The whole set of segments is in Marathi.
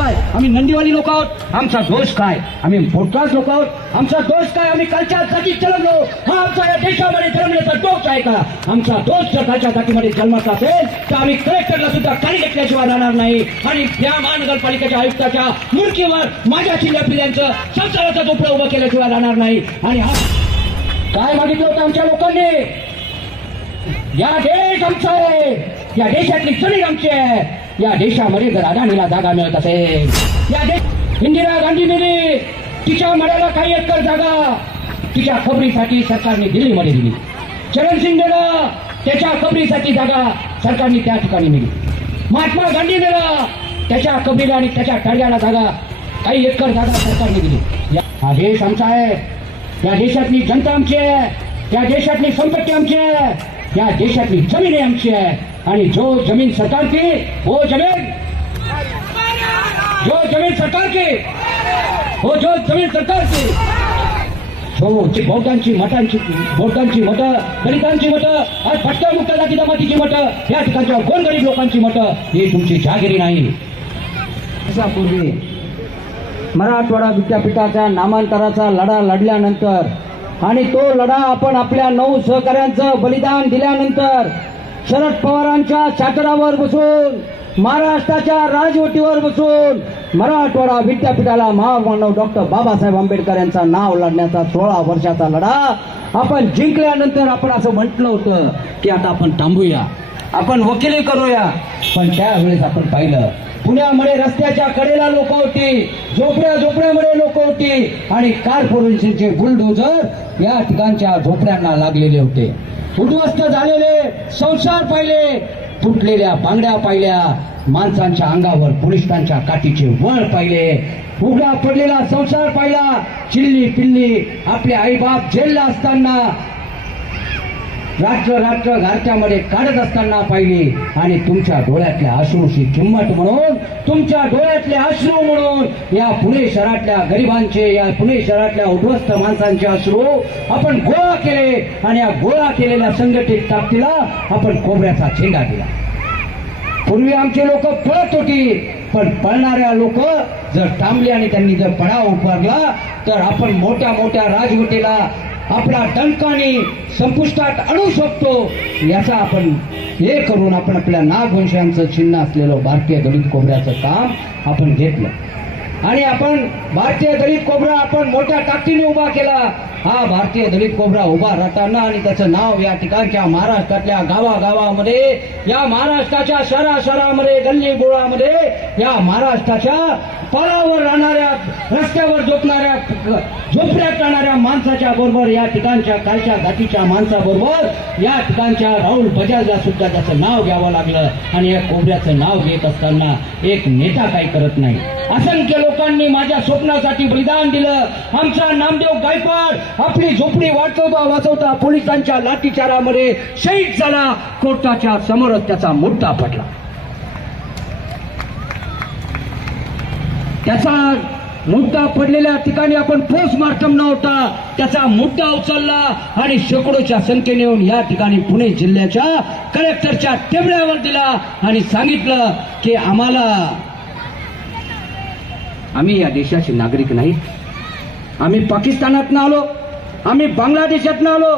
काय? आम्ही नंदीवाली लोक आहोत. आमचा दोष काय? आम्ही पोटकाच लोक आहोत. आमचा दोष काय? आम्ही कालच्या जागी जन्मलो हा आमचा या देशामध्ये जन्मण्याचा दोष आहे का? आमचा दोष जर कालच्या जातीमध्ये जन्माचा असेल तर आम्ही कलेक्टरला सुद्धा काही घेतल्याशिवाय राहणार नाही. आणि या महानगरपालिकेच्या आयुक्ताच्या मूर्तीवर माझ्या चिल्ल्या पिल्यांचं संसाराचा झोपडं उभा केल्याशिवाय राहणार नाही. आणि हा काय मागितलं होतं आमच्या लोकांनी? या देश आमचा आहे. या देशातली जमीन आमची आहे. या देशामध्ये जर अदानीला जागा मिळत असेल या देश इंदिरा गांधी मिली तिच्या मनाला काही एकर जागा. तिच्या खबरीसाठी सरकारने दिल्लीमध्ये दिली. चरण सिंगला त्याच्या खबरीसाठी जागा सरकारने त्या ठिकाणी दिली महात्मा गांधी मेला त्याच्या कबरीला आणि त्याच्या टाळ्याला जागा काही एकर जागा सरकारने दिली. या- हा देश आमचा आहे. या देशातली जनता आमची आहे. या देशातली संपत्ती आमची आहे. या देशातली जमीन आमची आहे. आणि जो जमीन सरकार की वो जमीन जो जमीन सरकार की हो जो जमीन सरकार की जो जी बौद्धांची मठांची बौद्धांची मठं दलितांची मठं आज भटक्या मुक्त जाती जमातीची मठं या ठिकाणच्या कोण गरीब लोकांची मठं ही तुमची जागिरी नाही. दिवसापूर्वी मराठवाडा विद्यापीठाच्या नामांतराचा लढा लढल्यानंतर आणि तो लढा आपण आपल्या नऊ सहकाऱ्यांचं बलिदान दिल्यानंतर शरद पवारांच्या चादरावर बसून महाराष्ट्राच्या राजवटीवर बसून मराठवाडा विद्यापीठाला महामानव डॉक्टर बाबासाहेब आंबेडकर यांचं नाव लढण्याचा सोळा वर्षाचा लढा आपण जिंकल्यानंतर आपण असं म्हटलं होतं की आता आपण थांबूया. आपण वकिली करूया. पण त्यावेळेस आपण पाहिलं पुण्यामध्ये रस्त्याच्या कडेला लोक होती झोपड्या झोपड्यामध्ये लोक होती आणि कारपोरेशनचे बुलडोजर या ठिकाणच्या झोपड्यांना लागलेले होते. उद्ध्वस्त झालेले संसार पाहिले तुटलेल्या बांगड्या पाहिल्या माणसांच्या अंगावर पोलिसांच्या काठीचे वळ पाहिले. उघडा पडलेला संसार पाहिला चिल्ली पिल्ली आपले आईबाप जेलला असताना रात्र रात्र घरच्यामध्ये काढत असताना पाहिली आणि तुमच्या डोळ्यातल्या अश्रूची किंमत म्हणून तुमच्या डोळ्यातले अश्रू म्हणून या पुणे शहरातल्या गरिबांचे या पुणे शहरातल्या उद्ध्वस्त माणसांचे अश्रू आपण गोळा केले आणि या गोळा केलेल्या संघटित ताकदीला आपण कोबऱ्याचा झेंडा दिला. पूर्वी आमचे लोक पळत होती पण पळणाऱ्या लोक जर थांबले आणि त्यांनी जर पडाव उभारला तर आपण मोठ्या मोठ्या राजवटीला आपला डंकाने संपुष्टात आणू शकतो याचा आपण हे करून आपण आपल्या नागवंशांचं चिन्ह असलेलं भारतीय दलित कोबऱ्याचं काम आपण घेतलं. आणि आपण भारतीय दलित कोबरा आपण मोठ्या ताकदीने उभा केला. हा भारतीय दलित कोबरा उभा राहताना आणि त्याचं नाव या ठिकाणच्या महाराष्ट्रातल्या गावागावामध्ये या महाराष्ट्राच्या शहरा शहरामध्ये गल्ली गोळामध्ये या महाराष्ट्राच्या पळावर राहणाऱ्या रस्त्यावर झोपणाऱ्या झोपड्यात राहणाऱ्या माणसाच्या बरोबर या ठिकाणच्या कालच्या जातीच्या माणसाबरोबर या ठिकाणच्या राहुल बजाजला सुद्धा त्याचं नाव घ्यावं लागलं. आणि या कोबऱ्याचं नाव घेत असताना एक नेता काही करत नाही. असंख्य लोकांनी माझ्या स्वप्नासाठी बलिदान दिलं. आमचा नामदेव गायकवाड आपली झोपडी वाचवता वाचवता पोलिसांच्या लाठीचारामध्ये शहीद झाला. कोर्टाच्या समोरच त्याचा मुद्दा पडला. त्याचा मुद्दा पडलेल्या ठिकाणी आपण पोस्टमार्टम नव्हता त्याचा मुद्दा उचलला आणि शेकडोच्या संख्येने येऊन या ठिकाणी पुणे जिल्ह्याच्या कलेक्टरच्या टेबड्यावर दिला आणि सांगितलं की आम्हाला आम्ही या देशाचे नागरिक नाही. आम्ही पाकिस्तानातनं आलो. आम्ही बांगलादेशातनं आलो.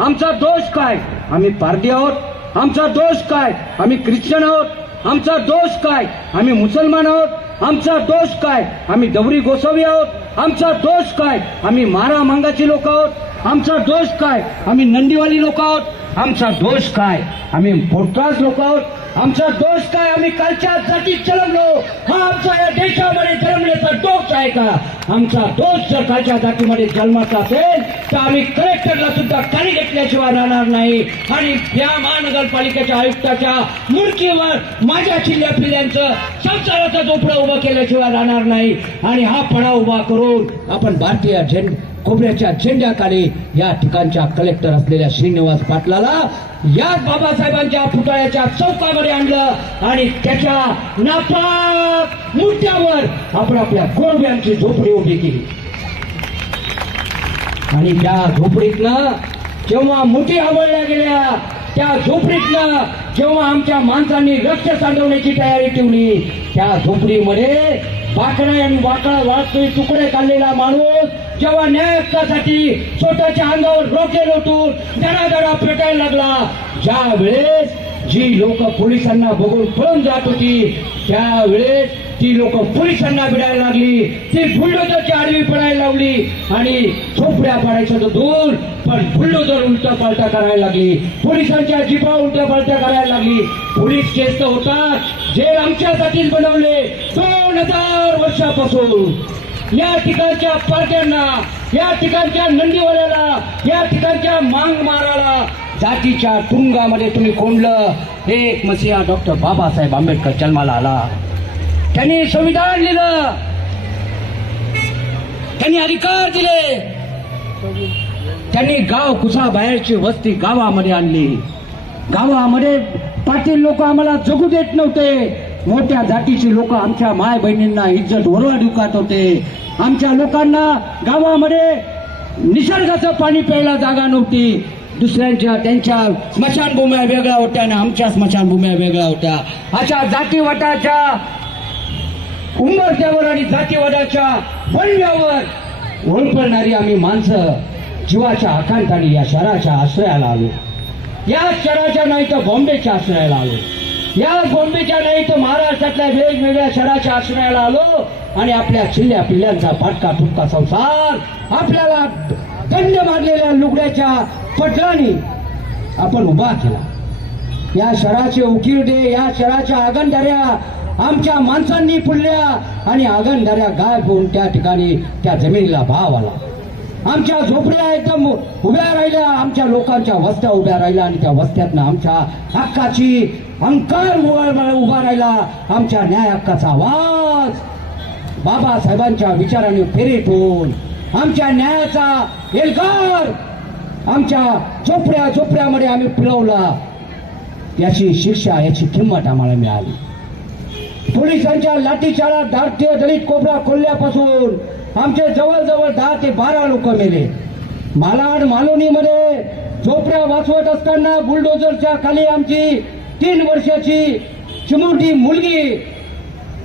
आमचा दोष काय? आम्ही पारधी आहोत. आमचा दोष काय? आम्ही ख्रिश्चन आहोत. आमचा दोष काय? आम्ही मुसलमान आहोत. आमचा दोष काय? आम्ही दवरी गोसावी आहोत. आमचा दोष काय? आम्ही मारा मांगाची लोक आहोत. आमचा दोष काय? आम्ही नंदीवाली लोक आहोत. आमचा दोष काय? आम्ही पोटराज लोक आहोत. आमचा दोष काय? आम्ही कालच्या जातीत जन्मलो. हा आमचा या देशामध्ये जन्मल्याचा दोष आहे का? आमचा दोष जर कालच्या जातीमध्ये जन्माचा असेल तर आम्ही कलेक्टरला सुद्धा काळी घेतल्याशिवाय राहणार नाही. आणि या महानगरपालिकेच्या आयुक्ताच्या मूर्तीवर माझ्या चिल्ल्या पिल्ल्यांचं संसाराचा झोपडा उभं केल्याशिवाय राहणार नाही. आणि हा पडा उभा करून आपण भारतीय झेंड कोबऱ्याच्या झेंड्याखाली या ठिकाणच्या कलेक्टर असलेल्या श्रीनिवास पाटलाला याच बाबासाहेबांच्या पुतळ्याच्या चौकामध्ये आणलं आणि त्याच्या नापाक मुद्द्यावर आपण आपल्या गोरब्यांची झोपडी उभी केली. आणि त्या झोपडीतनं जेव्हा मुठी आवडल्या गेल्या त्या झोपडीतनं जेव्हा आमच्या माणसांनी रक्त सांडवण्याची तयारी ठेवली त्या झोपडीमध्ये बाकडा आणि वाकडा वाटतोय तुकडे काढलेला माणूस जेव्हा न्याय हक्कासाठी स्वतःच्या अंगावर रोखे लोटून दडादडा पेटायला लागला ज्या वेळेस जी लोक पोलिसांना बघून पळून जात होती त्यावेळेस ती लोक पोलिसांना भिडायला लागली ती बुलडोजरची आडवी पडायला लावली आणि झोपड्या पाडायचं तर दूर पण बुलडोजर उलटा पालटा करायला लागली पोलिसांच्या जिपा उलटा पालटा करायला लागली पोलीस केस तर होतात जे आमच्यासाठीच बनवले दोन हजार वर्षापासून. या ठिकाणच्या पार्ट्यांना या ठिकाणच्या नंदीवाल्याला या ठिकाणच्या मांग माराला जातीच्या तुंगामध्ये तुम्ही कोंडलं. एक मसिया डॉक्टर बाबासाहेब आंबेडकर जन्माला आला. त्यांनी संविधान लिहिलं. त्यांनी अधिकार दिले. त्यांनी गाव कुसा बाहेरची वस्ती गावामध्ये आणली. गावामध्ये पाटील लोक आम्हाला जगू देत नव्हते. मोठ्या जातीची लोक आमच्या माय बहिणींना इज्जत ओरवा दुखात होते आमच्या लोकांना गावामध्ये निसर्गाचं पाणी प्यायला जागा नव्हती. दुसऱ्यांच्या त्यांच्या स्मशानभूम्या वेगळ्या होत्या आणि आमच्या स्मशानभूम्या वेगळ्या होत्या. अशा जातीवाटाच्या उंबरत्यावर आणि जातीवादाच्या वणव्यावर ओळखणारी आम्ही माणसं. जीवाच्या आकांताने या शहराच्या आश्रयाला आलो. या शहराच्या नाही तर बॉम्बेच्या आश्रयाला आलो. या बॉम्बेच्या नाही तर महाराष्ट्रातल्या वेगवेगळ्या शहराच्या आश्रयाला आलो आणि आपल्या चिल्ल्या पिल्ल्यांचा फाटका फुटका संसार आपल्याला दंड मारलेल्या लुगड्याच्या पटलाने आपण उभा केला. या शहराचे उकिरडे या शहराच्या आगंधाऱ्या आमच्या माणसांनी फुलल्या आणि आगंधाऱ्या गायब होऊन त्या ठिकाणी त्या जमिनीला भाव आला. आमच्या झोपड्या एकदम उभ्या राहिल्या आमच्या लोकांच्या वस्त्या उभ्या राहिल्या आणि त्या वस्त्यातनं आमच्या हक्काची अंकार उभा उभा राहिला. आमच्या न्याय हक्काचा आवाज बाबासाहेबांच्या विचाराने फेरीत होऊन आमच्या न्यायाचा एल्गार आमच्या झोपड्या झोपड्यामध्ये आम्ही पिळवला. याची शिक्षा याची किंमत आम्हाला मिळाली. पोलिसांच्या लाठीचारात भारतीय दलित कोपरा खोलल्यापासून आमचे जवळजवळ दहा ते बारा लोक मेले. मालाड मालोनीमध्ये झोपड्या वाचवत असताना बुलडोजरच्या खाली आमची तीन वर्षाची चिमुरटी मुलगी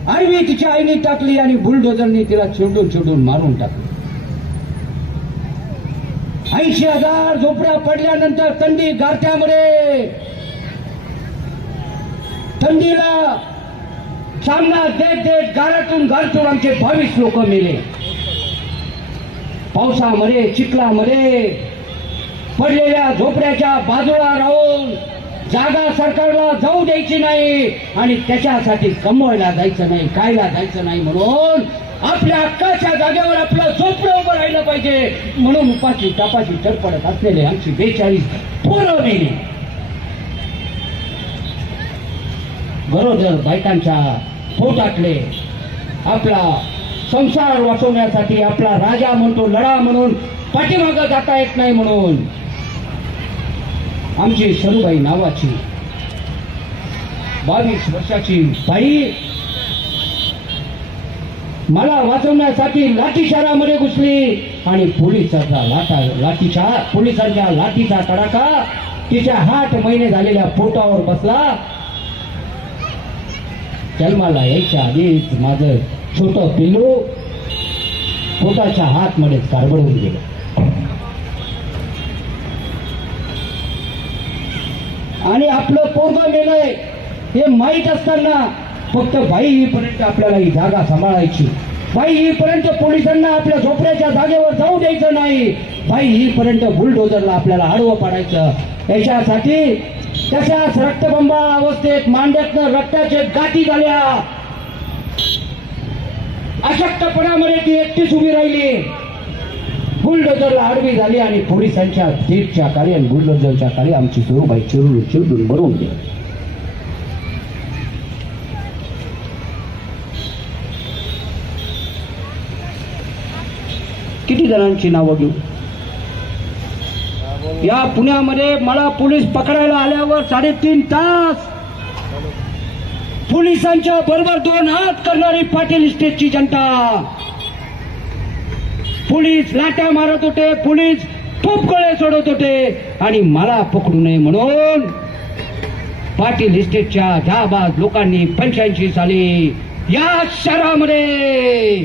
आडवी तिच्या आईने टाकली आणि बुलडोजरनी तिला चिडून चिडून मारून टाकली. ऐंशी हजार झोपड्या पडल्यानंतर थंडी गारठ्यामध्ये थंडीला सामना देत देत गारातून गारतून आमचे बावीस लोक मेले. पावसामध्ये चिखलामध्ये पडलेल्या झोपड्याच्या बाजूला राहून जागा सरकारला जाऊ द्यायची नाही आणि त्याच्यासाठी कमवायला जायचं नाही कायला जायचं नाही म्हणून आपल्या हक्काच्या जागेवर आपलं झोपडं उभं राहिलं पाहिजे. म्हणून उपाशी तपाशी चरपडत असलेले आमची बेचाळीस पोरं मेली. गरोदर बायकांच्या पोटातले आपला संसार वाचवण्यासाठी आपला राजा म्हणतो लढा म्हणून पाठीमागं जाता येत नाही म्हणून. आमची सरुबाई नावाची बावीस वर्षाची बाई मला वाचवण्यासाठी लाठीशारामध्ये घुसली आणि पोलिसाचा लाटा लाठीचा पोलिसांच्या लाठीचा तडाखा तिच्या आठ महिने झालेल्या पोटावर बसला. जन्माला यायच्या आधीच माझं छोटं पिल्लू पोटाच्या हातमध्येच कारबडून गेलं. आणि आपलं पोरग गेलंय हे माहीत असताना फक्त बाई येईपर्यंत आपल्याला ही जागा सांभाळायची. बाई येईपर्यंत पोलिसांना आपल्या झोपड्याच्या जागेवर जाऊ द्यायचं नाही. बाई येईपर्यंत बुलडोजरला आपल्याला आडवं पाडायचं. याच्यासाठी तशाच रक्तबंबा अवस्थेत मांड्यातनं रक्ताचे गाठी झाल्या. अशक्तपणामध्ये ती एकटीच उभी राहिली. बुलडोजरला आडवी झाली आणि पोलिसांच्या जीपच्या काळी आणि बुलडोजरच्या काळी आमची जोरबाई चिरडून चिरडून मरून गेली. किती जणांची नावं घेऊ? या पुण्यामध्ये मला पोलीस पकडायला आल्यावर साडेतीन तास पोलिसांच्या बरोबर दोन हात करणारी पाटील स्टेटची जनता. पोलीस लाट्या मारत होते पोलीस खूप गळे सोडत होते आणि मला पकडू नये म्हणून पाटील इस्टेटच्या दहा लोकांनी पंच्याऐंशी साली या शहरामध्ये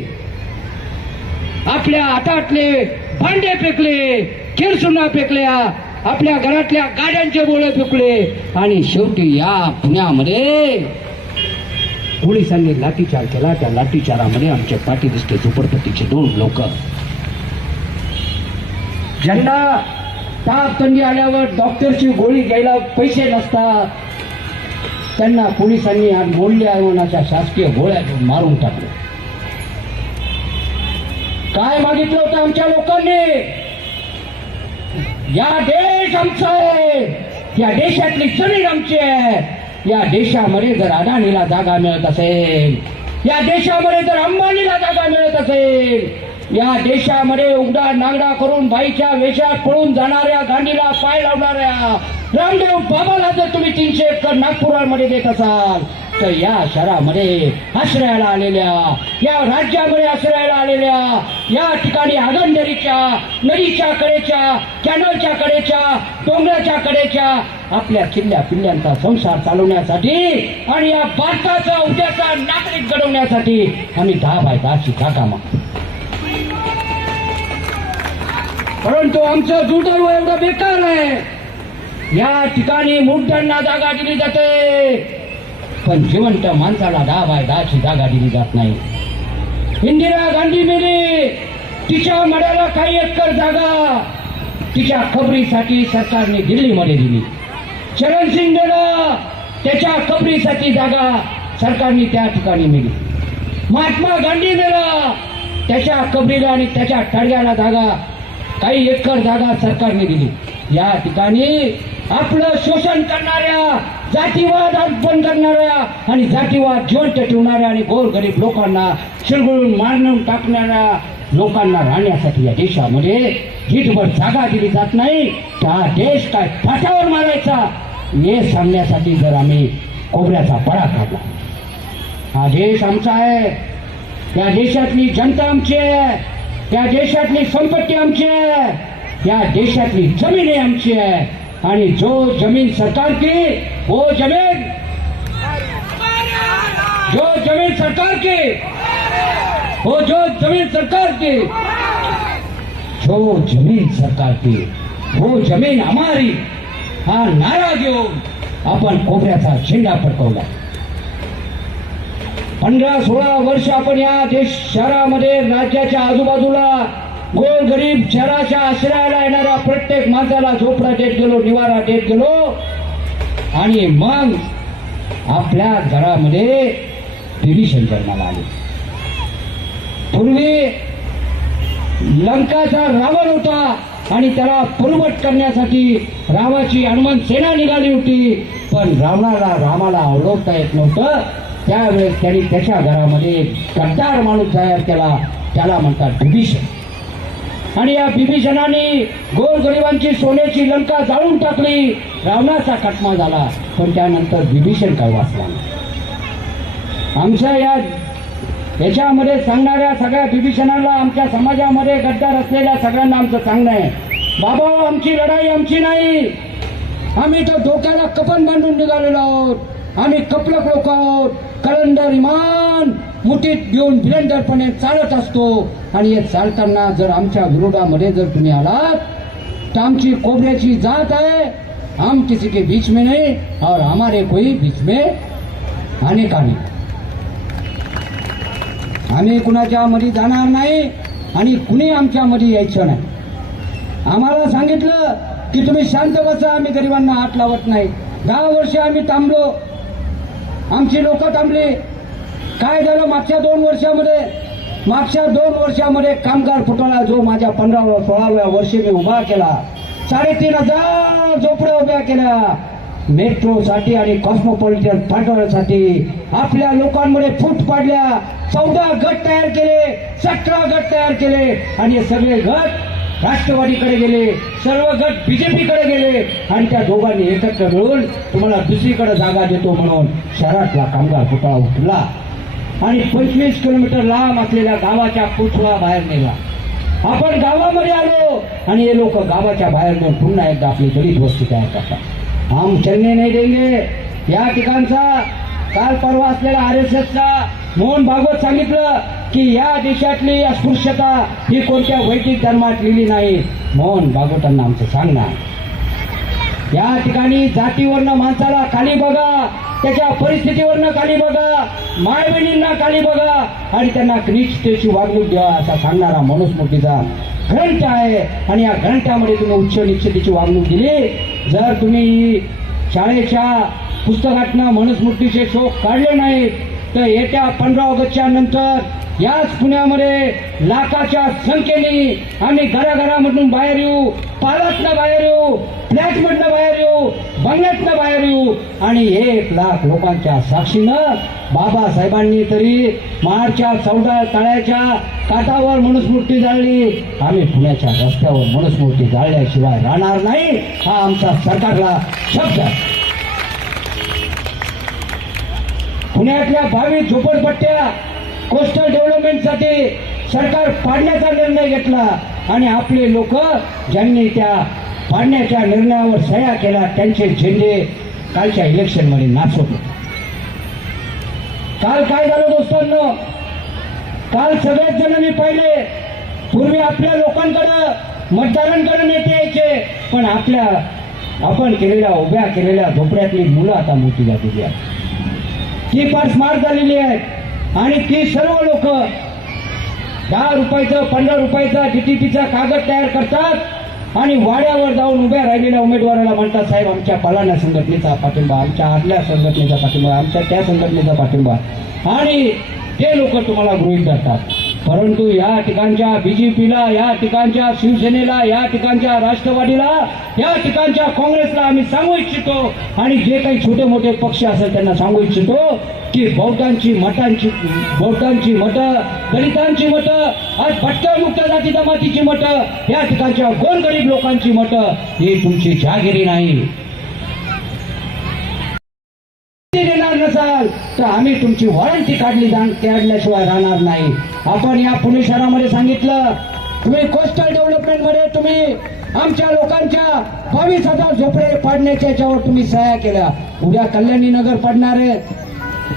आपल्या हातातले भांडे फेकले. खिरसुना फेकल्या. आपल्या घरातल्या गाड्यांचे बोळे फेकले. आणि शेवटी या पुण्यामध्ये पोलिसांनी लाठीचार केला. त्या लाठीचारामध्ये आमचे पाठी दिसते झोपडपट्टीचे दोन लोक. ज्यांना ताप थंडी आल्यावर डॉक्टरची गोळी घ्यायला पैसे नसतात. त्यांना पोलिसांनी आज मोडले आयोनाच्या शासकीय गोळ्या घेऊन मारून टाकले. काय मागितलं होतं आमच्या लोकांनी? या देश आमचा आहे. या देशातली जमीन आमची आहे. या देशामध्ये जर अदानीला जागा मिळत असेल या देशामध्ये जर अंबानीला जागा मिळत असेल या देशामध्ये उघडा नांगडा करून बाईच्या वेशात पळून जाणाऱ्या गांधीला पाय लावणाऱ्या रामदेव बाबाला जर तुम्ही तीनशे एकर नागपुरामध्ये देत असाल तर या शहरामध्ये आश्रयाला आलेल्या या राज्यामध्ये आश्रयाला आलेल्या या ठिकाणी आगंदरीच्या नदीच्या कडेच्या कॅनलच्या कडेच्या डोंगराच्या कडेच्या आपल्या किल्ल्या पिल्ल्यांचा संसार चालवण्यासाठी आणि या भारताचा उद्याचा नागरिक घडवण्यासाठी आम्ही दहा बाय दहाची काका मागतो. परंतु आमचं दुर्दैव एवढं बेकार आहे. या ठिकाणी मूर्त्यांना जागा दिली जाते. पण जिवंत माणसाला दहा बाय दहाची जागा दिली जात नाही. इंदिरा गांधी मेली तिच्या मड्याला काही एकर जागा. तिच्या खबरीसाठी सरकारने दिल्लीमध्ये दिली. चरण सिंग त्याच्या खबरीसाठी जागा सरकारने त्या ठिकाणी मिली. महात्मा गांधी गेला त्याच्या कबरीला आणि त्याच्या टडग्याला जागा काही एकर जागा सरकारने दिली. या ठिकाणी आपलं शोषण करणाऱ्या जातीवाद अर्पण करणाऱ्या आणि जातीवाद जिवंत ठेवणाऱ्या आणि गोरगरीब लोकांना शिरगुळून मारून टाकणाऱ्या लोकांना राहण्यासाठी या देशामध्ये हिटभर जागा दिली जात नाही हा देश काय फाट्यावर मारायचा? हे सांगण्यासाठी जर आम्ही कोबऱ्याचा पडा काढला. हा देश आमचा आहे. या देशातली जनता आमची आहे. या देशातली संपत्ती आमची आहे. या देशातली जमीन ही आमची आहे. आणि जो जमीन सरकार की वो जमीन जो जमीन सरकार की वो जो जमीन सरकार की जो जमीन सरकार की वो जमीन हमारी हा नारा घेऊन आपण कोबऱ्याचा झेंडा फडकवला. पंधरा सोळा वर्ष आपण या देश शहरामध्ये राज्याच्या आजूबाजूला गोर गरीब शहराच्या आश्रयाला येणाऱ्या प्रत्येक माणसाला झोपडा देत गेलो निवारा देत गेलो. आणि मग आपल्या घरामध्ये देवी शंकरणाला आले. पूर्वी लंकाचा रावण होता आणि त्याला पुरवट करण्यासाठी रामाची हनुमान सेना निघाली होती. पण रावणाला रामाला अवलंबता येत नव्हतं. त्यावेळेस त्यांनी त्याच्या घरामध्ये एक गद्दार माणूस तयार केला. त्याला म्हणतात बिभीषण आणि या बिभीषणाने गोरगरिबांची सोन्याची लंका जाळून टाकली. रावणाचा खटमा झाला. पण त्यानंतर बिभीषण काय वाचला नाही? आमच्या या याच्यामध्ये सांगणाऱ्या सगळ्या बिभीषणाला आमच्या समाजामध्ये गद्दार असलेल्या सगळ्यांना आमचं सांगणं आहे. बाबा आमची लढाई आमची नाही. आम्ही तर डोक्याला कपन बांधून निघालेलो आहोत. आम्ही कपलक लोक आहोत इमान मुठीत घेऊन भिलंडरपणे चालत असतो. आणि हे चालताना जर आमच्या विरोधामध्ये जर तुम्ही आलात तर आमची कोबऱ्याची जात आहे. हम किसी के बीच में नहीं और हमारे कोई बीच में आने का नाही. आम्ही कुणाच्या मध्ये जाणार नाही आणि कुणी आमच्या मध्ये यायचं नाही. आम्हाला सांगितलं की तुम्ही शांत बसा आम्ही गरिबांना हात लावत नाही. दहा वर्ष आम्ही थांबलो आमची लोक थांबली. काय झालं मागच्या दोन वर्षामध्ये? मागच्या दोन वर्षामध्ये कामगार फुटवला जो माझ्या पंधराव्या सोळाव्या वर्षी मी उभा केला. साडेतीन हजार झोपड्या उभ्या केल्या. मेट्रोसाठी आणि कॉस्मोपॉलिटन पाठवण्यासाठी आपल्या लोकांमध्ये फूट पाडल्या. चौदा गट तयार केले सतरा गट तयार केले. आणि हे सगळे गट राष्ट्रवादीकडे गेले सर्व गट बीजेपीकडे गेले आणि त्या दोघांनी एकत्र मिळून तुम्हाला दुसरीकडे जागा देतो म्हणून शहरातला कामगार पुतळा उठला. आणि पंचवीस किलोमीटर लांब असलेल्या गावाच्या पुतळा बाहेर नेला. आपण गावामध्ये आलो आणि हे लोक गावाच्या बाहेर नेऊन पुन्हा एकदा आपली दलित वस्ती तयार करतात. आम चलने नाही देंगे. या ठिकाणचा काल परवा असलेला आर एस एसला मोहन भागवत सांगितलं की या देशातली अस्पृश्यता ही कोणत्या वैदिक धर्मात लिहिली नाही. मोहन भागवतांना आमचं सांगणार या ठिकाणी जातीवरनं माणसाला खाली बघा त्याच्या परिस्थितीवरनं खाली बघा माय बहिणींना खाली बघा आणि त्यांना क्रिस्टेची वागणूक द्या असा सांगणारा मनुस्मृतीचा ग्रंथ आहे. आणि या ग्रंथामध्ये तुम्ही उच्च निश्चितीची वागणूक दिली. जर तुम्ही शाळेच्या पुस्तकातनं मनुस्मृतीचे शोक काढले नाहीत. तर येत्या पंधरा ऑगस्टच्या नंतर याच पुण्यामध्ये लाखाच्या संख्येने आम्ही घराघरामधून बाहेर येऊ पालातनं बाहेर येऊ फ्लॅटमधनं बाहेर येऊ बंगल्यातनं बाहेर येऊ. आणि एक लाख लोकांच्या साक्षीनं बाबासाहेबांनी तरी मार्चच्या चौदा तळ्याच्या काठावर मनुस्मृती जाळली. आम्ही पुण्याच्या रस्त्यावर मनुस्मृती जाळल्याशिवाय राहणार नाही हा आमचा सरकारला शब्द आहे. पुण्यातल्या भावी झोपडपट्ट्या कोस्टल डेव्हलपमेंटसाठी सरकार पाडण्याचा निर्णय घेतला आणि आपले लोक ज्यांनी त्या पाडण्याच्या निर्णयावर सह्या केला त्यांचे झेंडे कालच्या इलेक्शनमध्ये नाचवत होते काल काय झालं दोस्तांनो? काल सगळ्याच जण मी पाहिले. पूर्वी आपल्या लोकांकडं मतदारांकडे नेते यायचे पण आपल्या आपण केलेल्या उभ्या केलेल्या झोपड्यातली मुलं आता मोठी झालेली आहेत. ती फार स्मार्ट झालेली आहेत. आणि ती सर्व लोक दहा रुपयाचं पंधरा रुपयाचा डीटीपीचा कागद तयार करतात आणि वाड्यावर जाऊन उभ्या राहिलेल्या उमेदवाराला म्हणतात साहेब आमच्या पलाना संघटनेचा पाठिंबा आमच्या आदल्या संघटनेचा पाठिंबा आमच्या त्या संघटनेचा पाठिंबा. आणि ते लोक तुम्हाला गृहीत धरतात. परंतु या ठिकाणच्या बीजेपीला या ठिकाणच्या शिवसेनेला या ठिकाणच्या राष्ट्रवादीला या ठिकाणच्या काँग्रेसला आम्ही सांगू इच्छितो. आणि जे काही छोटे मोठे पक्ष असेल त्यांना सांगू इच्छितो की बौद्धांची मठांची बौद्धांची मठं दलितांची मठं आज भटक्या मुक्त जाती जमातीची मठं या ठिकाणच्या गोरगरीब लोकांची मठं ही तुमची जागिरी नाही. नसाल तर आम्ही तुमची वॉरंटी काढली जाण काढल्याशिवाय राहणार नाही. आपण या पुणे शहरामध्ये सांगितलं तुम्ही कोस्टल डेव्हलपमेंटमध्ये तुम्ही. आमच्या लोकांच्या बावीस हजार झोपडे पाडण्याच्या याच्यावर तुम्ही सह्या केल्या. उद्या कल्याणी नगर पडणार आहे.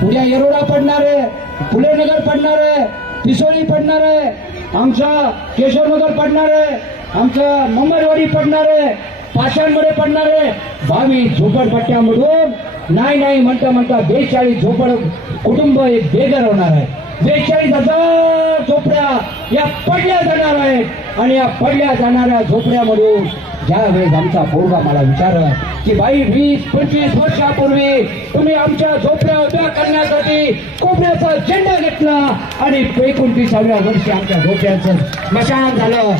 उद्या येरोडा पडणार आहे. फुले नगर पडणार आहे. पिसोळी पडणार आहे. आमचा केशवनगर पडणार आहे. आमचं मंगळवाडी पडणार आहे. पाषाणमध्ये पडणार आहे. झोपडपट्ट्यामधून नाही नाही म्हणता म्हणता बेचाळीस झोपड कुटुंब एक बेघर होणार आहे. बेचाळीस हजार झोपड्या या पडल्या जाणार आहेत. आणि या पडल्या जाणाऱ्या झोपड्यामधून ज्या वेळेस आमचा पोरगा मला विचार की बाई वीस पंचवीस वर्षापूर्वी तुम्ही आमच्या झोपड्या उभ्या करण्यासाठी कोंबड्याचा झेंडा घेतला आणि एकोणतीसाव्या वर्षी आमच्या झोपड्याचं मशान झालं.